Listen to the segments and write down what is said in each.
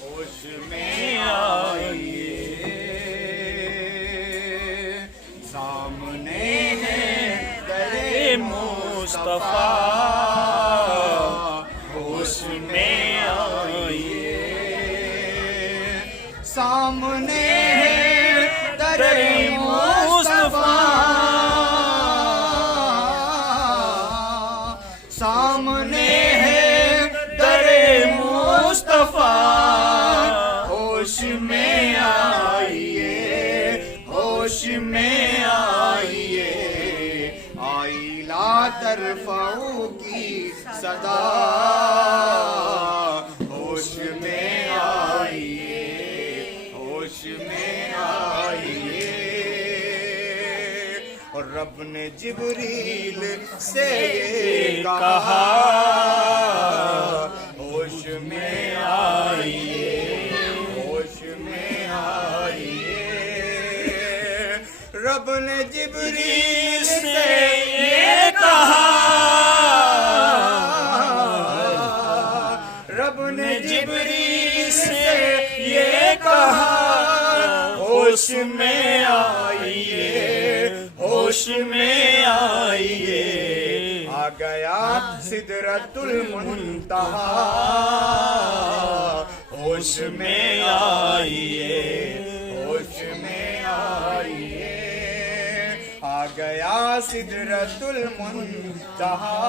ہوش میں آئیے، سامنے ہے در مصطفیٰ، ہوش میں آئیے، سامنے ہے در مصطفیٰ، سامنے ہے در مصطفیٰ، ہوش میں آئیے، ہوش میں آئیے، آئی لا ترفعوا کی صدا، ہوش میں آئیے، ہوش میں آئیے، اور رب نے جبریل سے یہ کہا، ہوش میں آئیے، ہوش میں آئیے، رب نے جبریل سے یہ کہا، رب نے جبریل سے یہ کہا، ہوش میں آئیے، ہوش میں آئیے، آ گیا سدرۃ المنتہا، ہوش میں آئیے، ہوش میں آئیے، آ گیا سدرۃ المنتہا،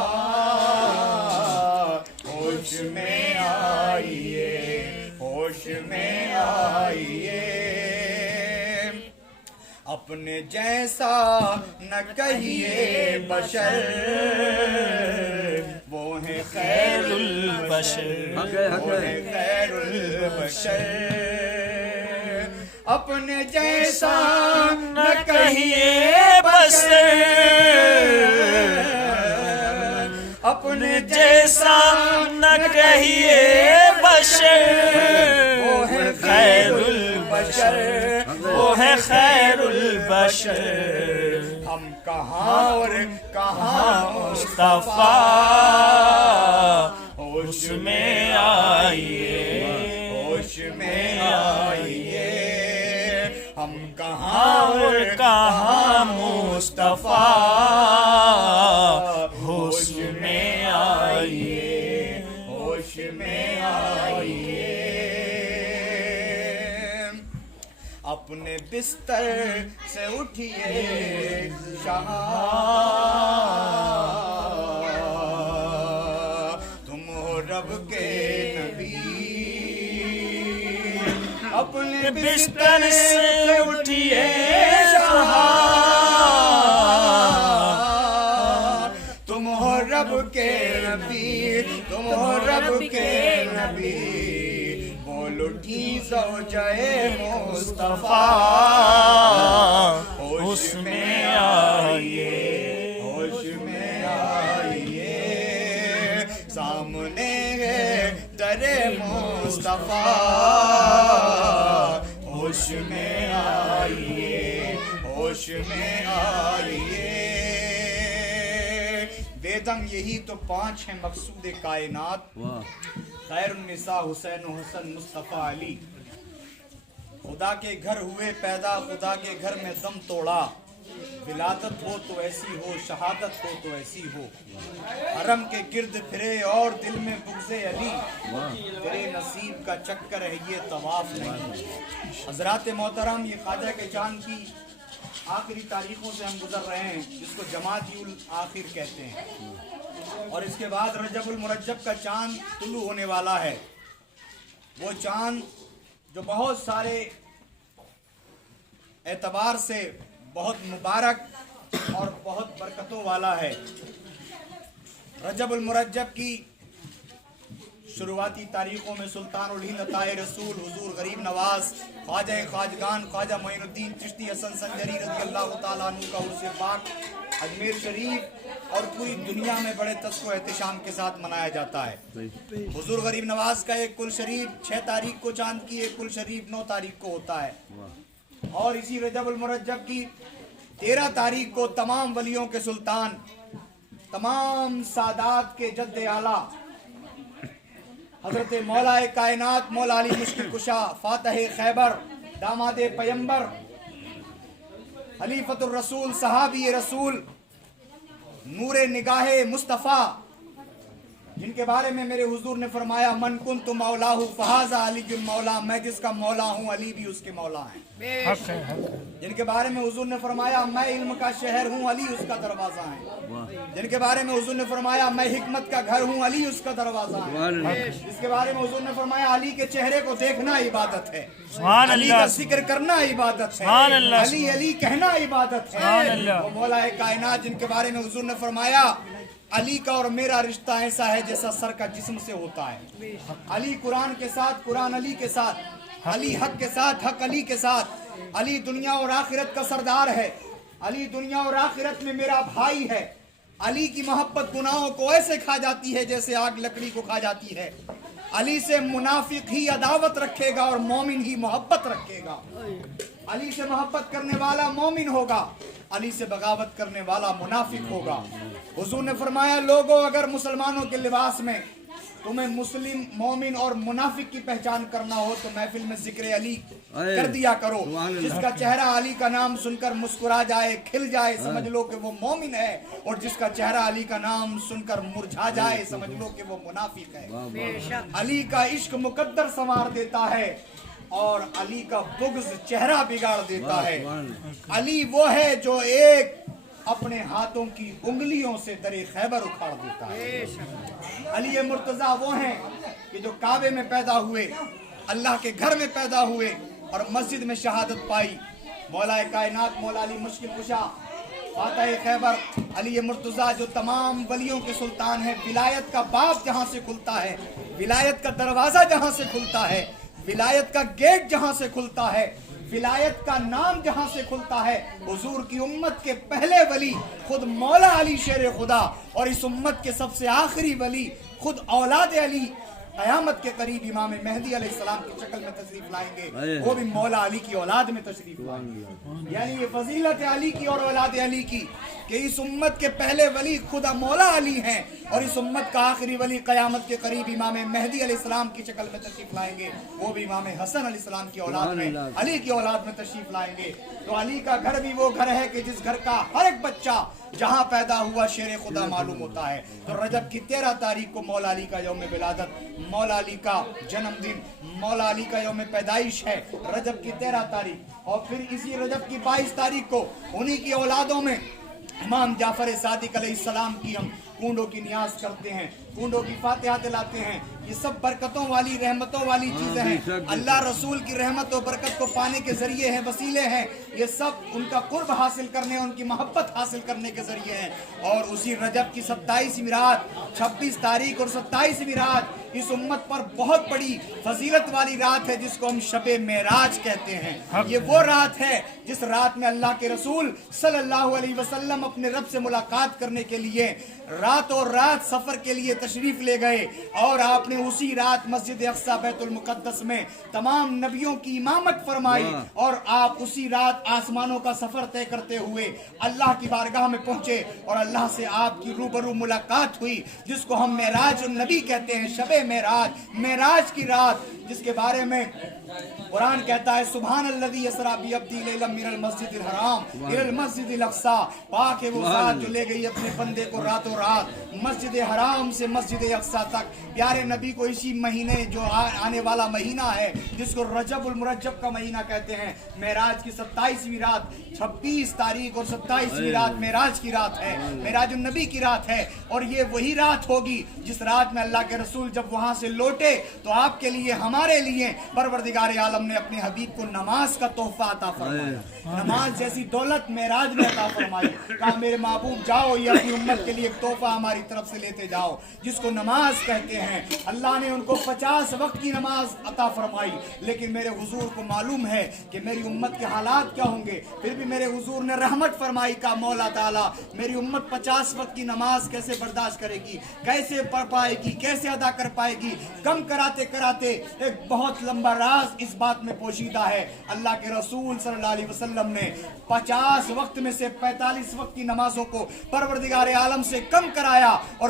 ہوش میں آئیے، ہوش میں آئیے، اپنے جیسا نہ کہیے بشر، وہ ہے خیر البشر، وہ ہے خیر البشر، اپنے جیسا نہ کہیے بشر، اپنے جیسا نہ کہیے بشر، وہ ہے خیر البشر، وہ ہے خیر البشر، ہم کہاں اور کہاں مصطفیٰ، ہوش میں آئیے، ہوش میں آئیے، ہم کہاں اور کہاں مصطفیٰ، ہوش میں آئیے، ہوش میں آئیے، اپنے بستر سے اٹھیے شاہ، تم ہو رب کے نبی، اپنے بستر سے اٹھیے شاہ، تم ہو رب کے نبی، تم ہو رب کے نبی، بول اٹھی زوجہ مصطفیٰ، ہوش میں آئیے، ہوش میں آئیے، سامنے ہے در مصطفیٰ، ہوش میں آئیے، ہوش میں آئیے، بیدم یہی تو 5 ہیں مقصود کائنات، خیر النساء حسین و حسن مصطفیٰ علی، خدا کے گھر ہوئے پیدا، خدا کے گھر میں دم توڑا، ولادت ہو تو ایسی ہو، شہادت ہو تو ایسی ہو، حرم کے گرد پھرے اور دل میں بغض علی، تیرے نصیب کا چکر ہے یہ طواف نہیں۔ حضرات محترم، یہ خواجہ کے چاند کی آخری تاریخوں سے ہم گزر رہے ہیں، جس کو جمادی الآخر کہتے ہیں، اور اس کے بعد رجب المرجب کا چاند طلوع ہونے والا ہے، وہ چاند جو بہت سارے اعتبار سے بہت مبارک اور بہت برکتوں والا ہے۔ رجب المرجب کی شروعاتی تاریخوں میں سلطان الہند عطائے رسول حضور غریب نواز خواجہ خواجگان خواجہ معین الدین چشتی حسن سنجری رضی اللہ تعالیٰ عنہ کا عرس پاک اجمیر شریف اور پوری دنیا میں بڑے تسک و احتشام کے ساتھ منایا جاتا ہے۔ حضور غریب نواز کا ایک کل شریف 6 تاریخ کو چاند کی، ایک کل شریف 9 تاریخ کو ہوتا ہے، اور اسی رجب المرجب کی 13 تاریخ کو تمام ولیوں کے سلطان، تمام سادات کے جد اعلیٰ حضرت مولا کائنات مولا علی مشکل کشا فاتح خیبر داماد پیمبر خلیفۃ الرسول صحابی رسول نور نگاہ مصطفیٰ، جن کے بارے میں میرے حضور نے فرمایا من کنت مولاہ فہذا علی مولا، میں جس کا مولا ہوں علی بھی اس کے مولا ہیں۔ جن کے بارے میں حضور نے فرمایا میں علم کا شہر ہوں علی اس کا دروازہ ہے۔ جن کے بارے میں حضور نے فرمایا میں حکمت کا گھر ہوں علی اس کا دروازہ ہے۔ جس کے بارے میں حضور نے فرمایا علی کے چہرے کو دیکھنا عبادت ہے، علی کا ذکر کرنا عبادت ہے، علی علی کہنا عبادت ہے۔ وہ مولا کائنات جن کے بارے میں حضور نے فرمایا علی کا اور میرا رشتہ ایسا ہے جیسا سر کا جسم سے ہوتا ہے۔ علی قرآن کے ساتھ، قرآن علی کے ساتھ، علی حق کے ساتھ، حق علی کے ساتھ۔ علی دنیا اور آخرت کا سردار ہے، علی دنیا اور آخرت میں میرا بھائی ہے۔ علی کی محبت گناہوں کو ایسے کھا جاتی ہے جیسے آگ لکڑی کو کھا جاتی ہے۔ علی سے منافق ہی عداوت رکھے گا اور مومن ہی محبت رکھے گا۔ علی سے محبت کرنے والا مومن ہوگا، علی سے بغاوت کرنے والا منافق ہوگا۔ حضور نے فرمایا لوگوں اگر مسلمانوں کے لباس میں تمہیں مسلم مومن اور منافق کی پہچان کرنا ہو تو محفل میں ذکر علی کر دیا کرو۔ جس کا چہرہ علی کا نام سن کر مسکرا جائے، کھل جائے، سمجھ لو کہ وہ مومن ہے، اور جس کا چہرہ علی کا نام سن کر مرجھا جائے سمجھ لو کہ وہ منافق ہے۔ علی کا عشق مقدر سنوار دیتا ہے اور علی کا بغض چہرہ بگاڑ دیتا ہے۔ علی وہ ہے جو ایک اپنے ہاتھوں کی انگلیوں سے در خیبر اکھاڑ دیتا ہے۔ علی مرتضیٰ وہ ہیں کہ جو کعبے میں پیدا ہوئے، اللہ کے گھر میں پیدا ہوئے اور مسجد میں شہادت پائی۔ مولا کائنات مولا علی مشکل کشا فاتح خیبر علی مرتضیٰ جو تمام ولیوں کے سلطان ہیں، ولایت کا باب جہاں سے کھلتا ہے، ولایت کا دروازہ جہاں سے کھلتا ہے، ولایت کا گیٹ جہاں سے کھلتا ہے، ولایت کا نام جہاں سے کھلتا ہے، حضور کی امت کے پہلے ولی خود مولا علی شیر خدا، اور اس امت کے سب سے آخری ولی خود اولاد علی قیامت کے قریب امام مہدی علیہ السلام کی شکل میں تشریف لائیں گے، وہ بھی مولا علی کی اولاد میں تشریف لائیں گے۔ یعنی یہ فضیلت علی کی اور اولاد علی کی کہ اس امت کے پہلے ولی خدا مولا علی ہیں، اور اس امت کا آخری ولی قیامت کے قریب امام مہدی علیہ السلام کی شکل میں تشریف لائیں گے، وہ بھی امام حسن علیہ السلام کی اولاد میں، علی کی اولاد میں تشریف لائیں گے۔ تو علی کا گھر بھی وہ گھر ہے کہ جس گھر کا ہر ایک بچہ جہاں پیدا ہوا شیر خدا معلوم ہوتا ہے۔ تو رجب کی 13 تاریخ کو مولا علی کا یوم ولادت، مولا علی کا جنم دن، مولا علی کا یوم پیدائش ہے رجب کی 13 تاریخ، اور پھر اسی رجب کی 22 تاریخ کو انہی کی اولادوں میں امام جعفر صادق علیہ السلام کی ہم کنڈوں کی نیاز کرتے ہیں، کنڈوں کی فاتحہ دلاتے ہیں۔ یہ سب برکتوں والی رحمتوں والی چیزیں ہیں، اللہ رسول کی رحمت و برکت کو پانے کے ذریعے ہیں، وسیلے ہیں، یہ سب ان کا قرب حاصل کرنے، ان کی محبت حاصل کرنے کے ذریعے ہیں۔ اور اسی رجب کی 27ویں رات، 26 تاریخ اور 27ویں رات اس امت پر بہت بڑی فضیلت والی رات ہے جس کو ہم شب معراج کہتے ہیں۔ یہ وہ رات ہے جس رات میں اللہ کے رسول صلی اللہ علیہ وسلم اپنے رب سے ملاقات کرنے کے لیے رات اور رات سفر کے لیے تشریف لے گئے، اور آپ نے اسی رات مسجد اقصی بیت المقدس میں تمام نبیوں کی امامت فرمائی، اور آپ اسی رات آسمانوں کا سفر طے کرتے ہوئے اللہ کی بارگاہ میں پہنچے، اور اللہ سے آپ کی روبرو ملاقات ہوئی جس کو ہم معراج النبی کہتے ہیں، شب معراج، معراج کی رات، جس کے بارے میں قرآن کہتا ہے سبحان الذی اسریٰ بعبدہ لیلا من المسجد الحرام الی المسجد الاقصی، پاک ہے وہ ذات جو لے گئی اپنے بندے کو راتوں رات مسجد حرام سے مسجد اقصی تک۔ پیارے نبی کو اسی مہینے جو آنے والا مہینہ ہے جس کو رجب المرجب کا مہینہ کہتے ہیں، معراج کی 27ویں رات، 26 تاریخ اور 27ویں رات معراج کی رات ہے، معراج النبی کی رات ہے، اور یہ وہی رات ہوگی جس رات میں اللہ کے رسول جب وہاں سے لوٹے تو آپ کے لیے ہمارے لیے پروردگار عالم نے اپنے حبیب کو نماز کا تحفہ عطا فرمایا، نماز جیسی دولت معراج میں عطا فرمائی، کہا میرے محبوب جاؤ یہ اپنی امت کے لیے ایک تحفہ ہماری طرف سے لیتے جاؤ جس کو نماز کہتے ہیں۔ اللہ نے ان کو 50 وقت کی نماز عطا فرمائی، لیکن میرے حضور کو معلوم ہے کہ میری امت کے حالات کیا ہوں گے، پھر بھی میرے حضور نے رحمت فرمائی، کہا مولا تعالیٰ میری امت 50 وقت کی نماز کیسے برداشت کرے گی، کیسے پڑھ پائے گی، کیسے ادا کر پائے گی۔ کم کراتے کراتے ایک بہت لمبا راز اس بات میں پوشیدہ ہے، اللہ کے رسول صلی اللہ علیہ وسلم نے 50 وقت میں سے 45 وقت کی نمازوں کو پروردگار عالم سے کم کرایا اور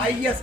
IAS,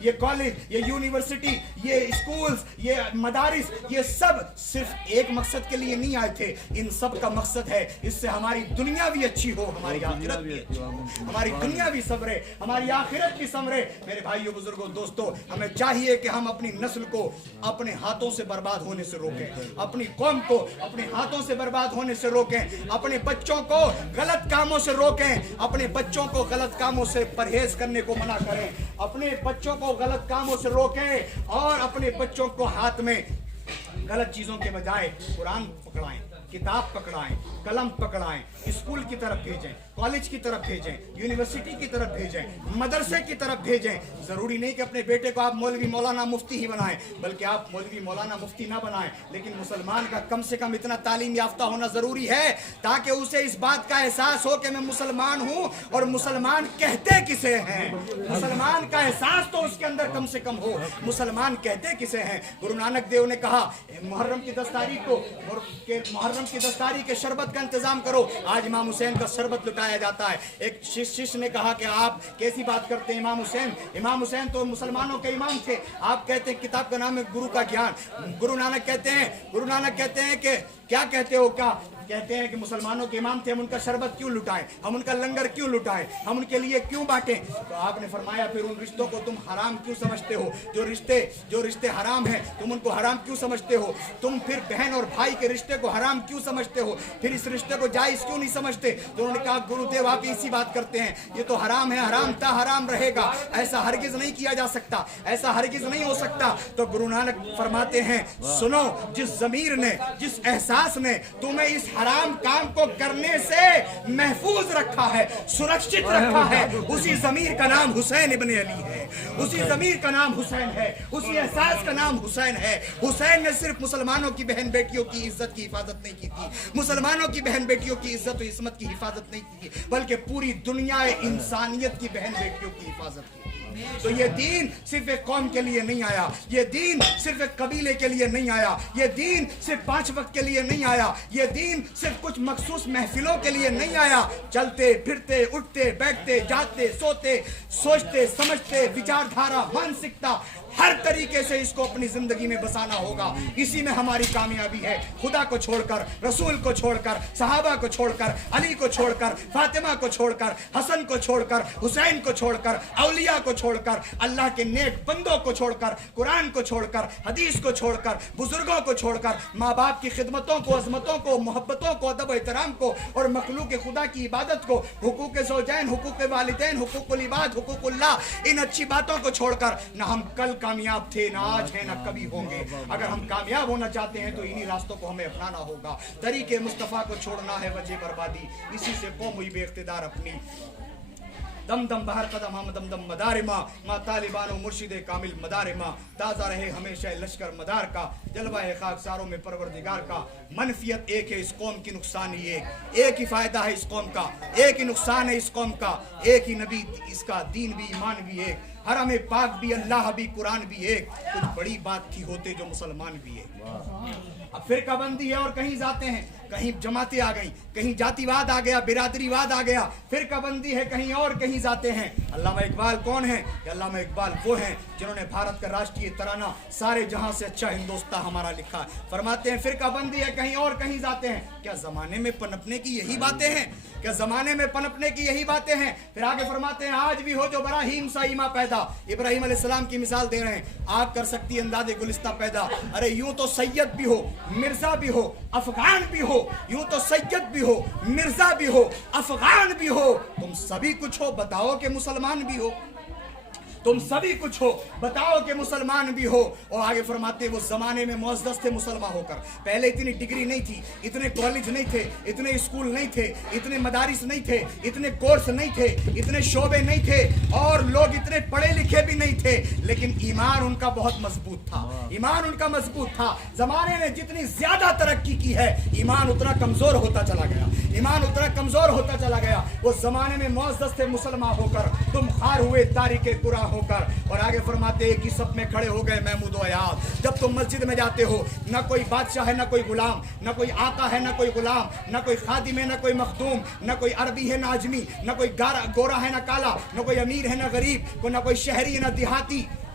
یہ کالج, یہ یونیورسٹی, یہ اسکولز, یہ مدارس, یہ سب صرف ایک مقصد کے لیے نہیں آئے تھے. ان سب کا مقصد ہے اس سے ہماری دنیا بھی اچھی ہو, ہماری آخرت بھی اچھی ہو, ہماری دنیا بھی سنورے, ہماری آخرت بھی سنورے. میرے بھائیوں, بزرگوں, دوستوں, ہمیں چاہیے کہ ہم اپنی نسل کو اپنے ہاتھوں سے برباد ہونے سے روکیں, اپنی قوم کو اپنے ہاتھوں سے برباد ہونے سے روکیں, اپنے بچوں کو غلط کاموں سے روکیں, اپنے بچوں کو غلط کاموں سے پرہیز کرنے کو منع کریں, اپنے بچوں کو غلط کاموں سے روکیں, اور اپنے بچوں کو ہاتھ میں غلط چیزوں کے بجائے قرآن پکڑائیں, کتاب پکڑائیں, قلم پکڑائیں, اسکول کی طرف بھیجیں, کالج کی طرف بھیجیں, یونیورسٹی کی طرف بھیجیں, مدرسے کی طرف بھیجیں. ضروری نہیں کہ اپنے بیٹے کو آپ مولوی مولانا مفتی ہی بنائیں, بلکہ آپ مولوی مولانا مفتی نہ بنائیں, لیکن مسلمان کا کم سے کم اتنا تعلیم یافتہ ہونا ضروری ہے تاکہ اسے اس بات کا احساس ہو کہ میں مسلمان ہوں, اور مسلمان کہتے کسے ہیں, مسلمان کا احساس تو اس کے اندر کم سے کم ہو, مسلمان کہتے کسے ہیں. گرو نانک دیو نے کہا محرم کی 10 تاریخ کو محرم کی 10 تاریخ کے شربت کا انتظام کرو. آج امام حسین کا شربت لٹایا جاتا ہے. ایک شش نے کہا کہ آپ کیسی بات کرتے ہیں امام حسین, امام حسین تو مسلمانوں کے امام تھے, آپ کہتے ہیں کتاب کا نام ہے گرو کا گیان. گرو نانک کہتے ہیں کہ کیا کہتے ہو, کیا کہتے ہیں کہ مسلمانوں کے امام تھے, ہم ان کا شربت کیوں لٹائیں, ہم ان کا لنگر کیوں لٹائیں, ہم ان کے لیے کیوں بانٹیں. تو آپ نے فرمایا پھر ان رشتوں کو تم حرام کیوں سمجھتے ہو, جو رشتے حرام ہیں تم ان کو حرام کیوں سمجھتے ہو, تم پھر بہن اور بھائی کے رشتے کو حرام کیوں سمجھتے ہو, پھر اس رشتے کو جائز کیوں نہیں سمجھتے. تو انہوں نے کہا گرو دیو آپ اسی بات کرتے ہیں, یہ تو حرام ہے, حرام تا حرام رہے گا, ایسا ہرگز نہیں کیا جا سکتا, ایسا ہرگز نہیں ہو سکتا. تو گرو نانک فرماتے ہیں سنو, جس ضمیر نے, جس احساس نے تمہیں اس حرام کام کو کرنے سے محفوظ رکھا ہے, سرکشت رکھا ہے, اسی ضمیر کا نام حسین ابن علی ہے, اسی ضمیر کا نام حسین ہے, اسی احساس کا نام حسین ہے. حسین نے صرف مسلمانوں کی بہن بیٹیوں کی عزت کی حفاظت نہیں کی تھی, مسلمانوں کی بہن بیٹیوں کی عزت و عصمت کی حفاظت نہیں کی تھی, بلکہ پوری دنیا انسانیت کی بہن بیٹیوں کی حفاظت کی. تو یہ دین صرف ایک قوم کے لیے نہیں آیا, یہ دین صرف ایک قبیلے کے لیے نہیں آیا, یہ دین صرف 5 وقت کے لیے نہیں آیا, یہ دین صرف کچھ مخصوص محفلوں کے لیے نہیں آیا. چلتے پھرتے, اٹھتے بیٹھتے, جاتے سوتے, سوچتے سمجھتے, وچار دھارا, مانسکتا, ہر طریقے سے اس کو اپنی زندگی میں بسانا ہوگا. اسی میں ہماری کامیابی ہے. خدا کو چھوڑ کر, رسول کو چھوڑ کر, صحابہ کو چھوڑ کر, علی کو چھوڑ کر, فاطمہ کو چھوڑ کر, حسن کو چھوڑ کر, حسین کو چھوڑ کر, اولیاء کو چھوڑ کر, اللہ کے نیک بندوں کو چھوڑ کر, قرآن کو چھوڑ کر, حدیث کو چھوڑ کر, بزرگوں کو چھوڑ کر, ماں باپ کی خدمتوں کو, عظمتوں کو, محبتوں کو, ادب و احترام کو, اور مخلوق خدا کی عبادت کو, حقوق زوجین, حقوق والدین, حقوق العباد, حقوق اللہ, ان اچھی باتوں کو چھوڑ کر, نہ ہم کل کامیاب تھے, نہ آج ہیں, نہ کبھی ہوں گے. اگر ہم کامیاب ہونا چاہتے ہیں تو انہی راستوں کو ہمیں اپنانا ہوگا. طریقے مصطفیٰ کو چھوڑنا ہے وجہ بربادی, اسی سے قوم ہوئی بے اقتدار اپنی. دم دم بہر قدم ہم دم دم مدار ماں طالبان و مرشد کامل مدار ماں, تازہ رہے ہمیشہ لشکر مدار کا, جلوہ خاکساروں میں پروردگار کا. منفیت ایک ہے, اس قوم کی نقصان ہی ایک ہی فائدہ ہے اس قوم کا, ایک ہی نقصان ہے اس قوم کا, ایک ہی نبی, اس کا دین بھی, ایمان بھی ایک, حرم پاک بھی, اللہ بھی, قرآن بھی ایک. کچھ بڑی بات کی ہوتے جو مسلمان بھی ایک. اب فرقہ بندی ہے اور کہیں جاتے ہیں, کہیں جماعتیں آ گئیں, کہیں جاتی واد آ گیا, برادری واد آ گیا, فرقہ بندی ہے کہیں اور کہیں جاتے ہیں. علامہ اقبال کون ہیں؟ کہ علامہ اقبال وہ ہیں جنہوں نے بھارت کا راشٹریہ ترانہ سارے جہاں سے اچھا ہندوستان ہمارا لکھا. فرماتے ہیں فرقہ بندی ہے کہیں اور کہیں جاتے ہیں. کیا زمانے میں پنپنے کی یہی باتیں ہیں؟ کیا زمانے میں پنپنے کی یہی باتیں ہیں؟ پھر آگے فرماتے ہیں آج بھی ہو جو براہیم سا ایما پیدا. ابراہیم علیہ السلام کی مثال دے رہے ہیں, آگ کر سکتی ہے انداز گلستہ پیدا. ارے یوں تو سید بھی ہو, مرزا بھی ہو, افغان بھی ہو, یوں تو سید بھی ہو, مرزا بھی ہو, افغان بھی ہو, تم سبھی کچھ ہو, بتاؤ کہ مسلمان بھی ہو. تم سبھی کچھ ہو, بتاؤ کہ مسلمان بھی ہو. اور آگے فرماتے وہ زمانے میں معزز تھے مسلمان ہو کر. پہلے اتنی ڈگری نہیں تھی, اتنے کالج نہیں تھے, اتنے اسکول نہیں تھے, اتنے مدارس نہیں تھے, اتنے کورس نہیں تھے, اتنے شعبے نہیں تھے, اور لوگ اتنے پڑھے لکھے بھی نہیں تھے, لیکن ایمان ان کا بہت مضبوط تھا, ایمان ان کا مضبوط تھا. زمانے نے جتنی زیادہ ترقی کی ہے, ایمان اتنا کمزور ہوتا چلا گیا, ایمان اتنا کمزور ہوتا چلا گیا. وہ زمانے میں معزز تھے مسلمان ہو کر, تم خار ہوئے تاریخ قرآن ہو کر. اور آگے فرماتے ایک ہی صف میں کھڑے ہو گئے محمود و ایاز. جب تم مسجد میں جاتے ہو, نہ کوئی بادشاہ ہے, نہ کوئی غلام, نہ کوئی آقا ہے, نہ کوئی غلام, نہ کوئی خادم ہے, نہ کوئی مخدوم, نہ کوئی عربی ہے, نہ اجمی, نہ کوئی گورا ہے, نہ کالا, نہ کوئی امیر ہے, نہ غریب, نہ کوئی شہری ہے, نہ دیہاتی.